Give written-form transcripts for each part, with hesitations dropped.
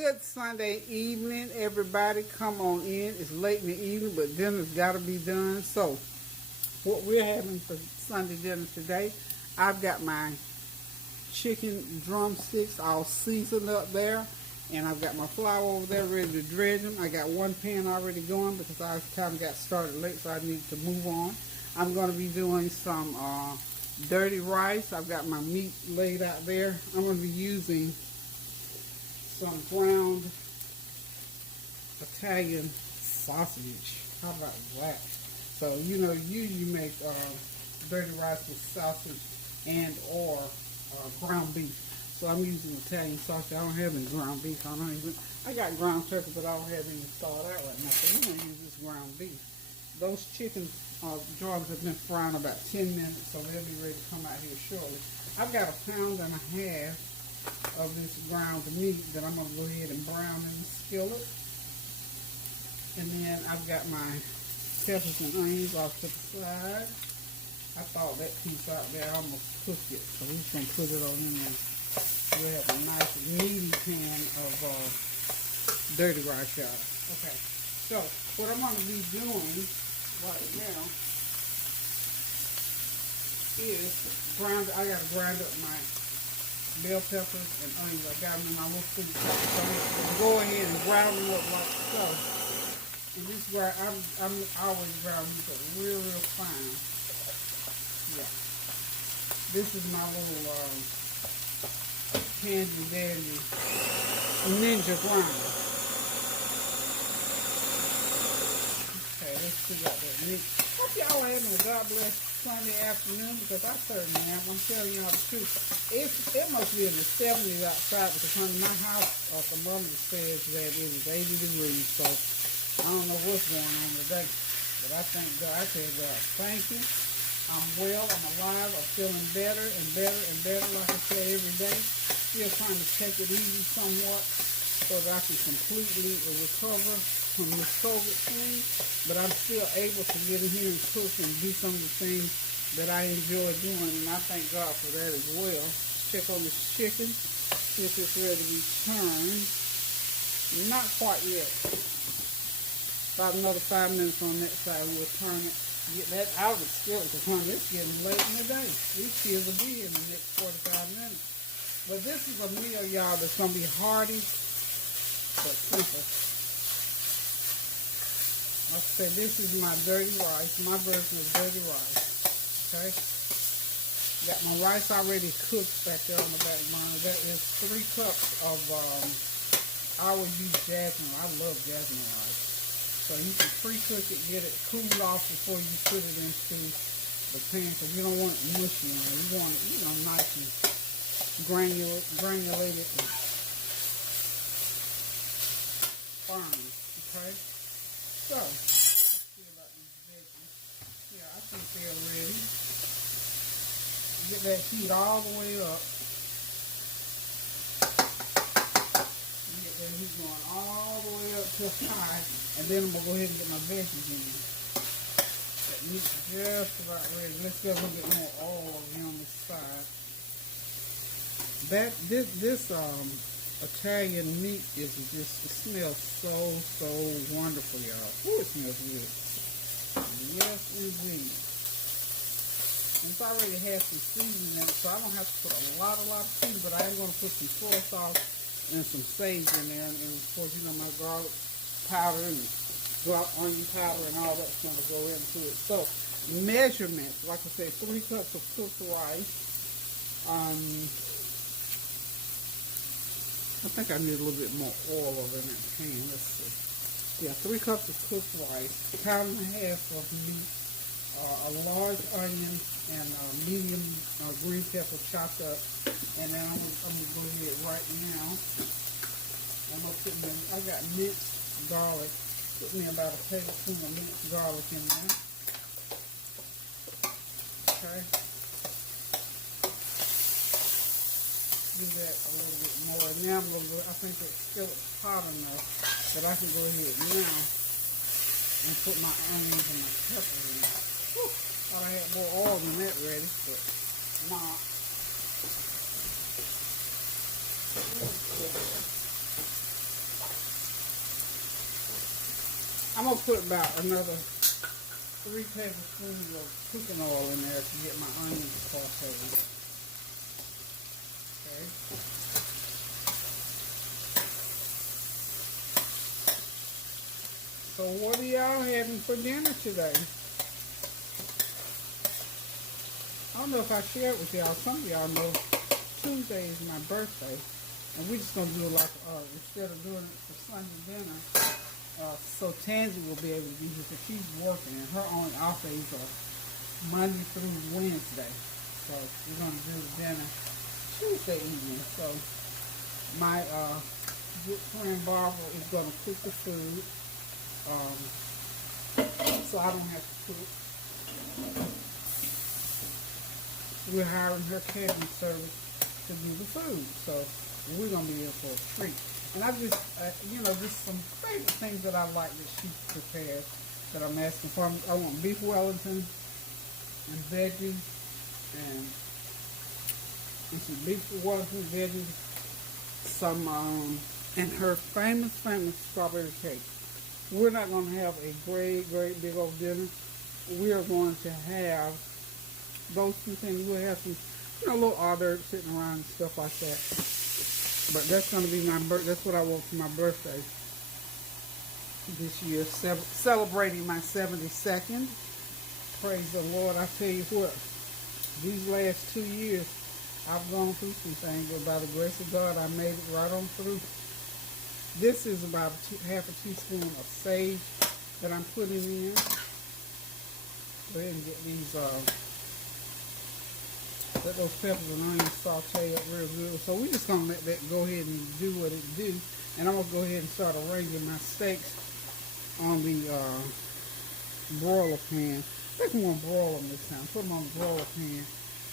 Good Sunday evening, everybody. Come on in. It's late in the evening, but dinner's got to be done. So, what we're having for Sunday dinner today, I've got my chicken drumsticks all seasoned up there, and I've got my flour over there ready to dredge them. I got one pan already going because I kind of got started late, so I need to move on. I'm going to be doing some dirty rice. I've got my meat laid out there. I'm going to be using some ground Italian sausage. How about that? So, you know, you make dirty rice with sausage and or ground beef. So I'm using Italian sausage. I don't have any ground beef. I got ground turkey, but I don't have any thawed out right now. So we're going to use this ground beef. Those chicken jogs have been frying about 10 minutes, so they'll be ready to come out here shortly. I've got 1.5 pounds of this ground meat that I'm going to go ahead and brown in the skillet. And then I've got my peppers and onions off to the side. I thought that piece out there I almost cooked it, so we're just going to put it on in there. We'll have a nice meaty pan of dirty rice, y'all. Okay, so what I'm going to be doing right now is I got to grind up my bell peppers and onions. I got them in my little food pack. So I'm going to go ahead and ground them up like so. And this is where I'm always ground these up real fine. Yeah. This is my little handy dandy ninja grinder. Okay, let's see out that meat. Hope y'all are having a God bless Sunday afternoon, because I certainly am. I'm telling y'all the truth. It must be in the 70s outside, because honey, my house thermometer says that it is 80 degrees. So I don't know what's going on today, but I thank God. I tell God, thank you. I'm well, I'm alive, I'm feeling better and better and better, like I say, every day. Still trying to take it easy somewhat so that I can completely recover from this COVID thing. But I'm still able to get in here and cook and do some of the things that I enjoy doing, and I thank God for that as well. Check on this chicken, see if it's ready to be turned. Not quite yet. About another 5 minutes on that side, we'll turn it. Get that out of the skillet, because honey, it's getting late in the day. These kids will be here in the next 45 minutes. But this is a meal, y'all, that's going to be hearty, but simple. Like I said, this is my dirty rice, my version of dirty rice. Okay? Got my rice already cooked back there on the back burner. That is 3 cups of, I would use jasmine. I love jasmine rice. So you can pre-cook it, get it cooled off before you put it into the pan, because you don't want it mushy in there. You want it, you know, nice and granulated and firm. Okay? So, let's see about these veggies. Yeah, I think they're ready. Get that heat all the way up. Get that heat going all the way up to high. And then I'm going to go ahead and get my veggies in. That meat's just about ready. Let's get a little bit more oil over here on this side. This Italian meat is just, it smells so wonderful, y'all. Ooh, it smells good. Yes, indeed. And it's already had some seasoning in it, so I don't have to put a lot of seasoning, but I am going to put some soy sauce and some sage in there. And of course, you know, my garlic powder and onion powder and all that's going to go into it. So, measurements, like I said, 3 cups of cooked rice. I think I need a little bit more oil over in that pan. Let's see. Yeah, 3 cups of cooked rice, 1.5 pounds of meat, a large onion, and medium green pepper chopped up. And then I'm going to go ahead right now. I'm going to put in, I got minced garlic. Put me about a tablespoon of minced garlic in there. Okay. Do that a little bit more. And now I think that skillet's hot enough that I can go ahead now and put my onions and my peppers in there. Whew, thought I had more oil than that ready, but not. I'm going to put about another 3 tablespoons of cooking oil in there to get my onions sauteed. Okay. So what are y'all having for dinner today? I don't know if I shared with y'all. Some of y'all know Tuesday is my birthday. And we're just going to do it like, instead of doing it for Sunday dinner, so Tansy will be able to be here because she's working. And her only off days are Monday through Wednesday. So we're going to do the dinner Tuesday evening. So my good friend Barbara is going to cook the food. So I don't have to cook. We're hiring her catering service to do the food, so we're gonna be in for a treat. And I just, just some favorite things that I like that she prepares that I'm asking for. I want beef Wellington and veggies, and some beef Wellington veggies, some and her famous strawberry cake. We're not going to have a great big old dinner. We are going to have those two things. We'll have some, little hors d'oeuvres sitting around and stuff like that. But that's going to be that's what I want for my birthday this year. Celebrating my 72nd. Praise the Lord. I tell you what, these last 2 years, I've gone through some things, but by the grace of God, I made it right on through. This is about half a teaspoon of sage that I'm putting in. Go ahead and get these, let those peppers and onions saute up real good. So we're just going to let that go ahead and do what it do. And I'm going to go ahead and start arranging my steaks on the broiler pan. I think I'm going to broil them this time. Put them on the broiler pan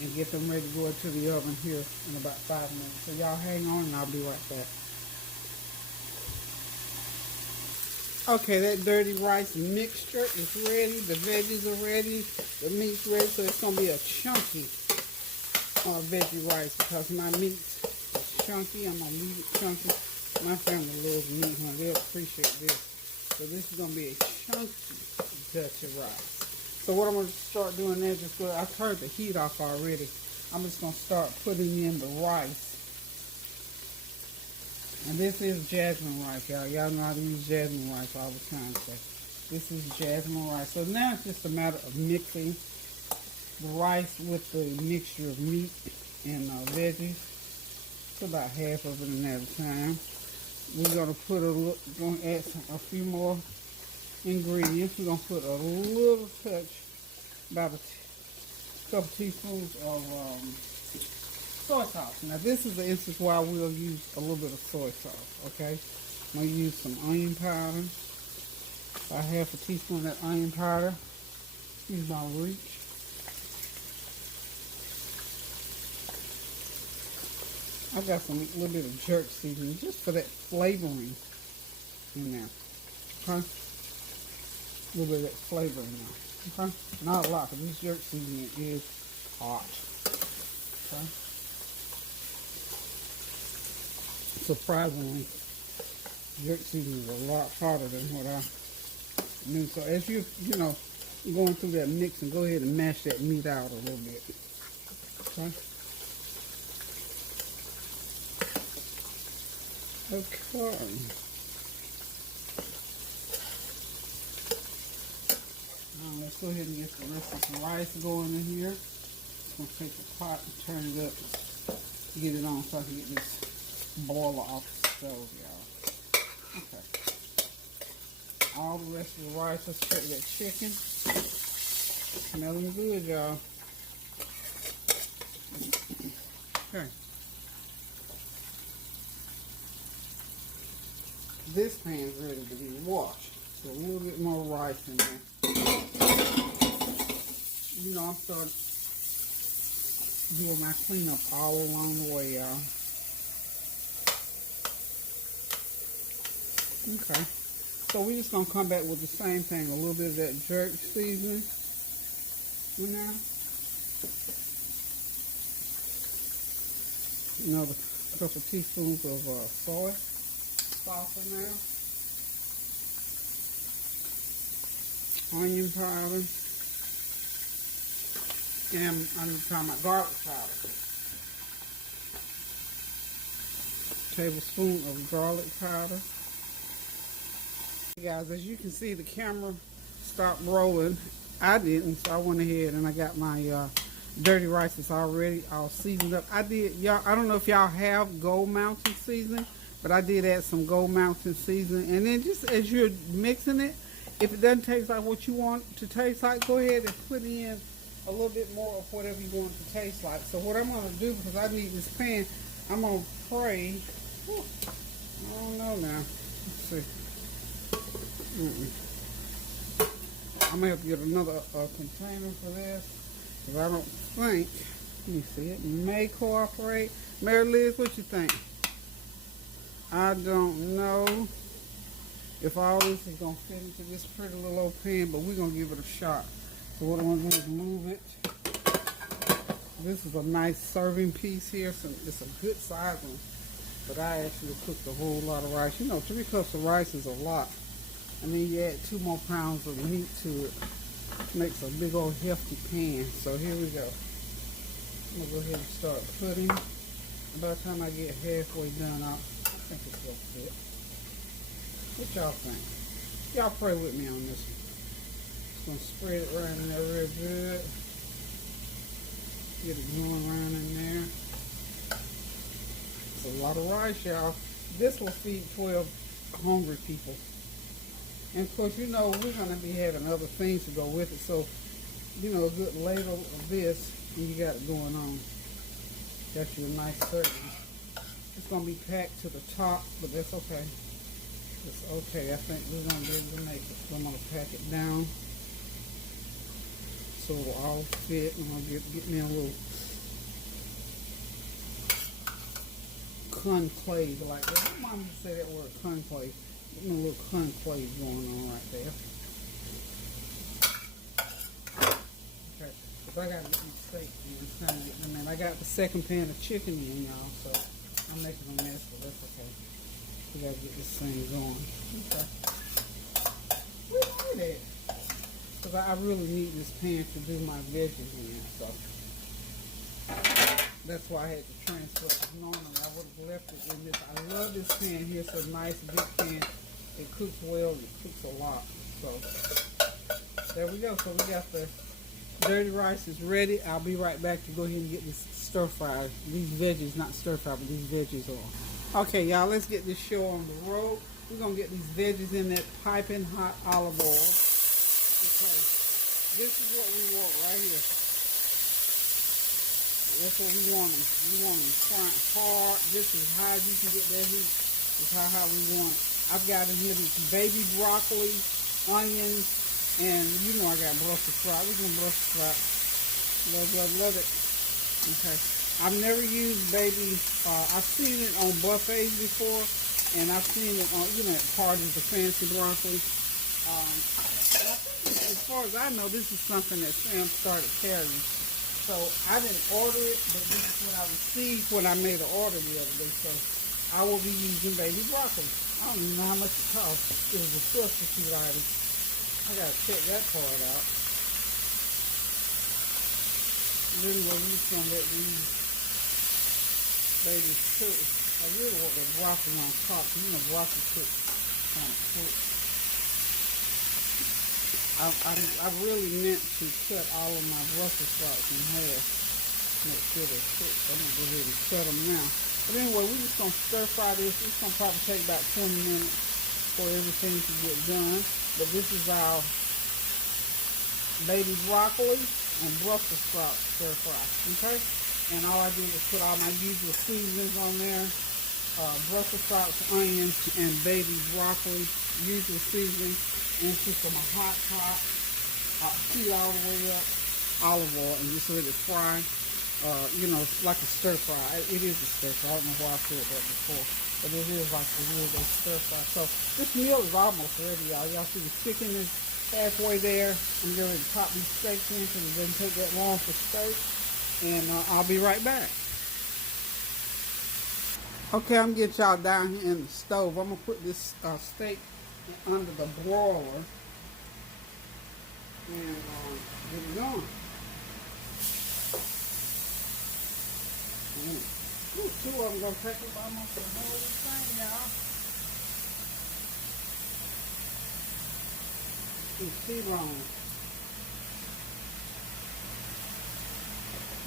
and get them ready to go into the oven here in about 5 minutes. So y'all hang on and I'll be right back. Okay, that dirty rice mixture is ready. The veggies are ready. The meat's ready. So it's going to be a chunky veggie rice because my meat's chunky. I'm going to leave it chunky. My family loves meat, honey. They'll appreciate this. So this is going to be a chunky Dutch rice. So what I'm going to start doing now, I've turned the heat off already. I'm just going to start putting in the rice. And this is jasmine rice, y'all. Y'all know how to use jasmine rice all the time. So this is jasmine rice. So now it's just a matter of mixing the rice with the mixture of meat and veggies. It's about half of it in at a time. We're going to add a few more ingredients. We're going to put a little touch, about a couple teaspoons of soy sauce. Now this is the instance where I will use a little bit of soy sauce, okay? I'm going to use some onion powder. About half a teaspoon of that onion powder. Use my reach. I've got some little bit of jerk seasoning just for that flavoring in there, okay? A little bit of that flavor in there, okay? Not a lot, because this jerk seasoning is hot, okay? Surprisingly, jerk seasoning is a lot hotter than what I knew. So as you going through that mix, and go ahead and mash that meat out a little bit. Okay. Okay. Now let's go ahead and get the rest of the rice going in here. Just gonna take the pot and turn it up, get it on so I can get this boiler off the stove, y'all. Okay. All the rest of the rice, let's check that chicken. Smelling good, y'all. Okay. This pan's ready to be washed. So a little bit more rice in there. I'm starting doing my cleanup all along the way, y'all. Okay, so we're just going to come back with the same thing, a little bit of that jerk seasoning, another couple teaspoons of soy sauce in there. onion powder, and I'm talking about garlic powder. Tablespoon of garlic powder. Hey guys, as you can see, the camera stopped rolling. I didn't, so I went ahead and I got my dirty rices already all seasoned up. I don't know if y'all have Gold Mountain seasoning, but I did add some Gold Mountain seasoning. And then just as you're mixing it, if it doesn't taste like what you want it to taste like, go ahead and put in a little bit more of whatever you want it to taste like. So what I'm going to do, because I need this pan, I'm going to pray. Whew, I don't know now. Let's see. I'm going to have to get another container for this. Because I don't think, let me see, it may cooperate. Mary Liz, what you think? I don't know if all this is going to fit into this pretty little old pan, but we're going to give it a shot. So what I'm going to do is move it. This is a nice serving piece here. So it's a good size one. But I actually cooked a whole lot of rice. You know, 3 cups of rice is a lot. And then you add 2 more pounds of meat to it. Makes a big old hefty pan. So here we go. I'm going to go ahead and start putting. By the time I get halfway done, I think it's going to fit. What y'all think? Y'all pray with me on this one. Just going to spread it right in there real good. Get it going around in there. It's a lot of rice, y'all. This will feed 12 hungry people. And of course, you know, we're going to be having other things to go with it. So, you know, a good ladle of this, and you got it going on. Got you a nice serving. It's going to be packed to the top, but that's okay. It's okay. I think we're going to be able to make it. So I'm going to pack it down so it'll all fit. I'm going to get me a little conclave like that. My mom used to say that word, conclave. Get me a little conclave going on right there. Okay, but I got to get my steak in. I got the second pan of chicken in, y'all, so I'm making a mess, but that's okay. We got to get this thing going. Okay. We did it. Because I really need this pan to do my veggies in, so that's why I had to transfer it. Normally I would have left it in this. I love this pan here. It's a nice big pan. It cooks well. It cooks a lot. So there we go. So we got the dirty rice is ready. I'll be right back to go ahead and get this stir fry. These veggies, not stir fry, but these veggies on. Okay, y'all, let's get this show on the road. We're going to get these veggies in that piping hot olive oil. Okay, this is what we want right here. That's what we want them. We want them frying hard. This is high as you can get that heat. This is how hot we want it. I've got in here these baby broccoli, onions, and you know I got Brussel Sprouts. We're going to Brussel Sprouts. Love, love, love it. Okay. I've never used baby. I've seen it on buffets before, and I've seen it on, you know, at parties, the fancy broccoli. And I think, as far as I know, this is something that Sam started carrying. So I didn't order it, but this is what I received when I made an order the other day. So I will be using baby broccoli. I don't even know how much it costs. It was a substitute item. I gotta check that part out. Then we're just gonna let these babies cook. I really want the broccoli on top. You know, broccoli cooks kind of quick. I really meant to cut all of my Brussels sprouts in half. Make sure they're cooked. I'm going to go ahead and cut them now. But anyway, we're just going to stir fry this. It's going to probably take about 20 minutes for everything to get done. But this is our baby broccoli and Brussels sprouts stir fry. Okay? And all I did was put all my usual seasonings on there. Brussels sprouts, onions, and baby broccoli. Usual seasoning. Into some hot pot, heat all the way up, olive oil, and just let it fry. You know, it's like a stir fry. It is a stir fry. I don't know why I said that before, but it is like a real stir fry. So this meal is almost ready, y'all. Y'all see the chicken is halfway there. I'm going to pop these steaks in because it doesn't take that long for steak. And I'll be right back. Okay, I'm going to get y'all down here in the stove. I'm going to put this steak under the broiler. and get it going. Ooh, two of them gonna take up almost the whole thing, y'all. These T-bone.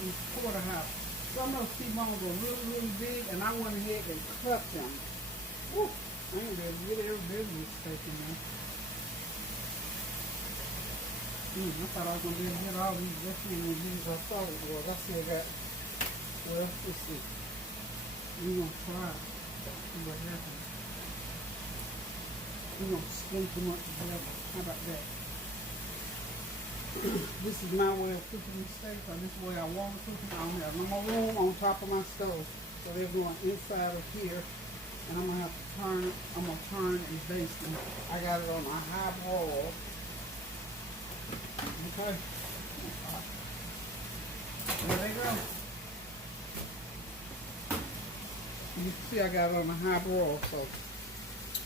These porterhouse. Some of those T-bones are really, really big, and I went ahead and cut them. Woo! I ain't ready to get every bit of this steak in there. I thought I was gonna be able to get all these different these I thought it was. I still got, well, let's see. We're gonna try it. See what happens. We're gonna skin too much together. How about that? This is my way of cooking these steaks, or this is the way I want to cook them. I don't have no more room on top of my stove. So they're going inside of here. And I'm gonna have to turn it. I'm gonna turn and baste them. I got it on a high broil. Okay. There they go. You can see I got it on a high broil, so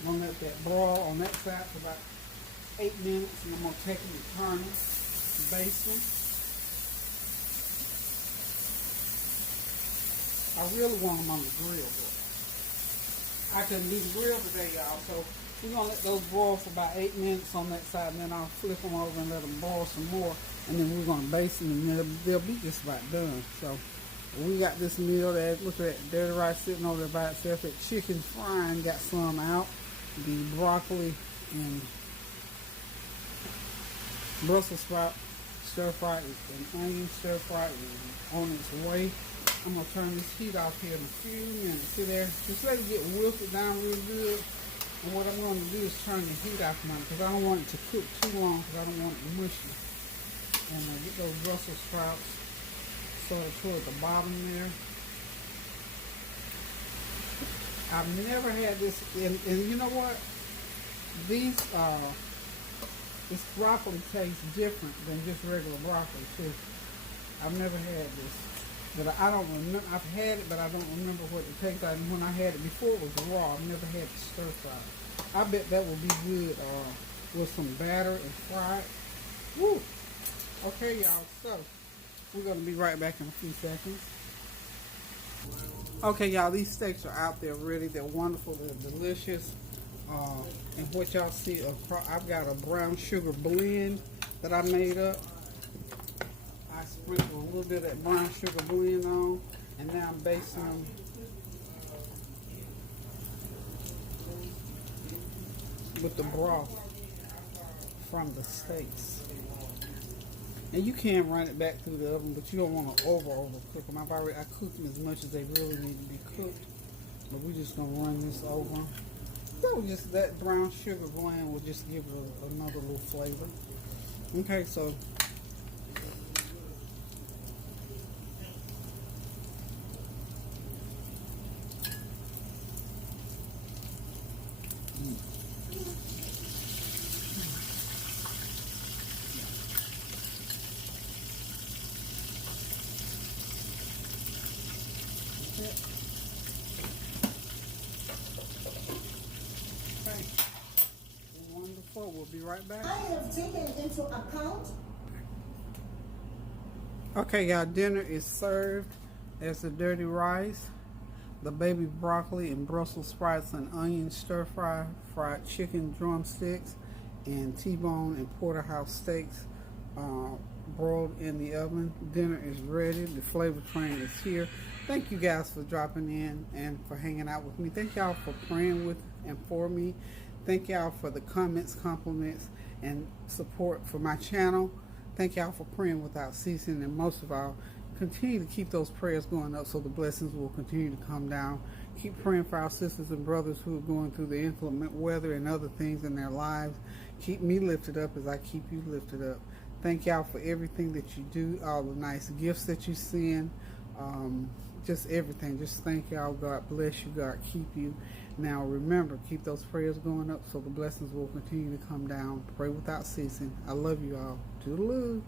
I'm gonna let that broil on that side for about 8 minutes, and I'm gonna take them and turn them, baste them. I really want them on the grill, but I couldn't do the grill today, y'all, so we're going to let those broil for about 8 minutes on that side, and then I'll flip them over and let them boil some more, and then we're going to baste them, and they'll be just about done. So we got this meal there. Look at that dirty rice sitting over there by itself. That chicken frying got some out. The broccoli and Brussel Sprouts stir fry and onion stir fry is on its way. I'm going to turn this heat off here in a few minutes. See there? Just let it get wilted down real good. And what I'm going to do is turn the heat off mine because I don't want it to cook too long because I don't want it mushy. And get those Brussels sprouts sort of toward the bottom there. I've never had this, and you know what? These, this broccoli tastes different than just regular broccoli too. I've never had this. But I don't remember. I've had it, but I don't remember what it tastes like. And when I had it before, it was raw. I've never had it stir fried. I bet that would be good with some batter and fried. Woo! Okay, y'all. So we're gonna be right back in a few seconds. Okay, y'all. These steaks are out there ready. They're wonderful. They're delicious. And what y'all see, I've got a brown sugar blend that I made up. I sprinkle a little bit of that brown sugar blend on, and now I'm basting them with the broth from the steaks. And you can run it back through the oven, but you don't want to overcook them. I cooked them as much as they really need to be cooked, but we're just gonna run this over. That brown sugar blend will just give it another little flavor. Okay, so. Okay. Wonderful. We'll be right back. I have taken into account. Okay, y'all, dinner is served. There's the dirty rice, the baby broccoli and Brussels sprouts and onion stir fry, fried chicken drumsticks, and T-bone and porterhouse steaks broiled in the oven. Dinner is ready. The flavor train is here. Thank you guys for dropping in and for hanging out with me. Thank y'all for praying with and for me. Thank y'all for the comments, compliments, and support for my channel. Thank y'all for praying without ceasing, and most of all, continue to keep those prayers going up so the blessings will continue to come down. Keep praying for our sisters and brothers who are going through the inclement weather and other things in their lives. Keep me lifted up as I keep you lifted up. Thank y'all for everything that you do, all the nice gifts that you send, just everything. Just thank y'all. God bless you. God keep you. Now remember, keep those prayers going up so the blessings will continue to come down. Pray without ceasing. I love you all. Toodaloo.